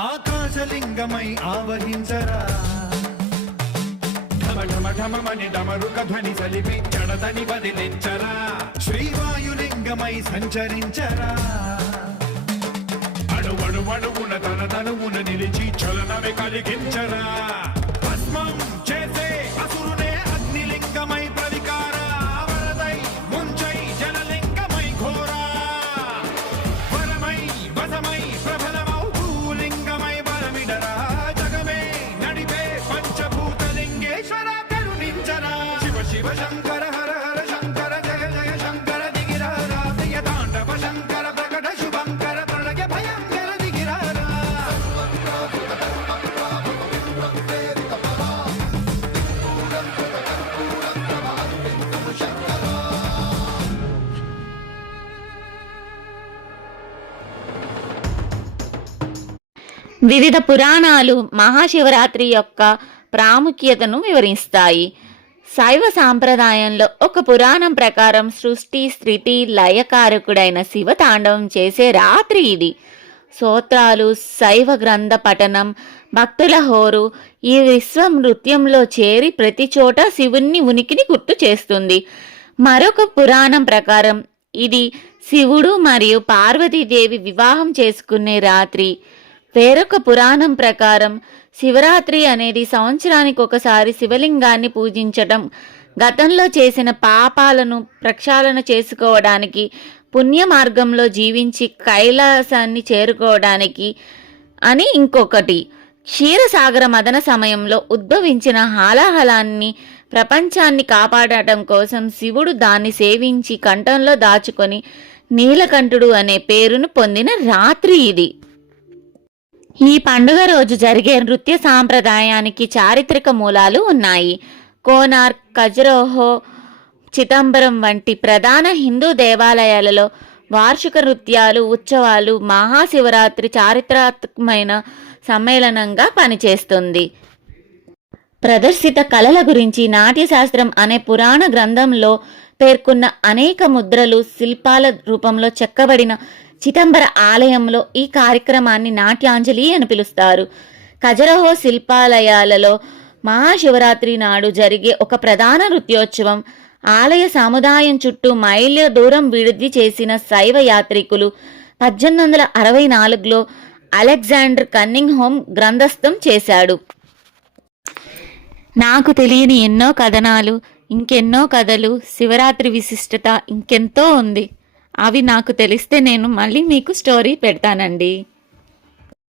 ఆకాశలింగమై ఆవహించరా ఢమఢమఢమని డమరుక ధ్వని సలిపి చడదని వదిలించరా శ్రీవాయులింగమై సంచరించరా అణువణువున తన తనువున నిలిచి చలనమే కలిగించరా భస్మం చేసే అసురునే అగ్నిలింగమై ప్రవికార వరదై ముంచై జలలింగమై ఘోరా వరమై వసమై ప్రబలమౌ భూలింగమై బలమిడరా జగమే నడిపే పంచభూతలింగేశ్వర కరుణించరా శివ శివ శంకర హర హర శంకర జయ జయ శంకర దిగిరారా ప్రియ తాండవ శంకర ప్రకట శుభంకర ప్రళయ భయంకర దిగిరారా వివిధ పురాణాలు మహాశివరాత్రి యొక్క ప్రాముఖ్యతను వివరిస్తాయి. శైవ సాంప్రదాయంలో ఒక పురాణం ప్రకారం సృష్టి స్థితి లయకారకుడైన శివ తాండవం చేసే రాత్రి ఇది. స్తోత్రాలు, శైవ గ్రంథ పఠనం, భక్తుల హోరు ఈ విశ్వ నృత్యంలో చేరి ప్రతి చోట శివుని ఉనికిని గుర్తు చేస్తుంది. మరొక పురాణం ప్రకారం ఇది శివుడు మరియు పార్వతీదేవి వివాహం చేసుకునే రాత్రి. వేరొక పురాణం ప్రకారం శివరాత్రి అనేది సంవత్సరానికి ఒకసారి శివలింగాన్ని పూజించటం, గతంలో చేసిన పాపాలను ప్రక్షాళన చేసుకోవడానికి, పుణ్య మార్గంలో జీవించి కైలాసాన్ని చేరుకోవడానికి అని ఇంకొకటి. క్షీరసాగర మదన సమయంలో ఉద్భవించిన హాలాహలాన్ని ప్రపంచాన్ని కాపాడటం కోసం శివుడు దాన్ని సేవించి కంఠంలో దాచుకొని నీలకంఠుడు అనే పేరును పొందిన రాత్రి ఇది. ఈ పండుగ రోజు జరిగే నృత్య సాంప్రదాయానికి చారిత్రక మూలాలు ఉన్నాయి. కోనార్క్, ఖజురహో, చిదంబరం వంటి ప్రధాన హిందూ దేవాలయాలలో వార్షిక నృత్యాలు, ఉత్సవాలు మహాశివరాత్రి చారిత్రాత్మకమైన సమ్మేళనంగా పనిచేస్తుంది. ప్రదర్శిత కళల గురించి నాట్యశాస్త్రం అనే పురాణ గ్రంథంలో పేర్కొన్న అనేక ముద్రలు, శిల్పాల రూపంలో చెక్కబడిన చిదంబర ఆలయంలో ఈ కార్యక్రమాన్ని నాట్యాంజలి అని పిలుస్తారు. ఖజురహో శిల్పాలయాలలో మహాశివరాత్రి నాడు జరిగే ఒక ప్రధాన నృత్యోత్సవం. ఆలయ సముదాయం చుట్టూ మైళ్ళ దూరం విడిది చేసిన శైవ యాత్రికులు 1864లో అలెగ్జాండర్ కన్నింగ్హామ్ గ్రంథస్థం చేశాడు. నాకు తెలియని ఎన్నో కథనాలు, ఇంకెన్నో కథలు, శివరాత్రి విశిష్టత ఇంకెంతో ఉంది. అవి నాకు తెలిస్తే నేను మళ్ళీ మీకు స్టోరీ పెడతానండి.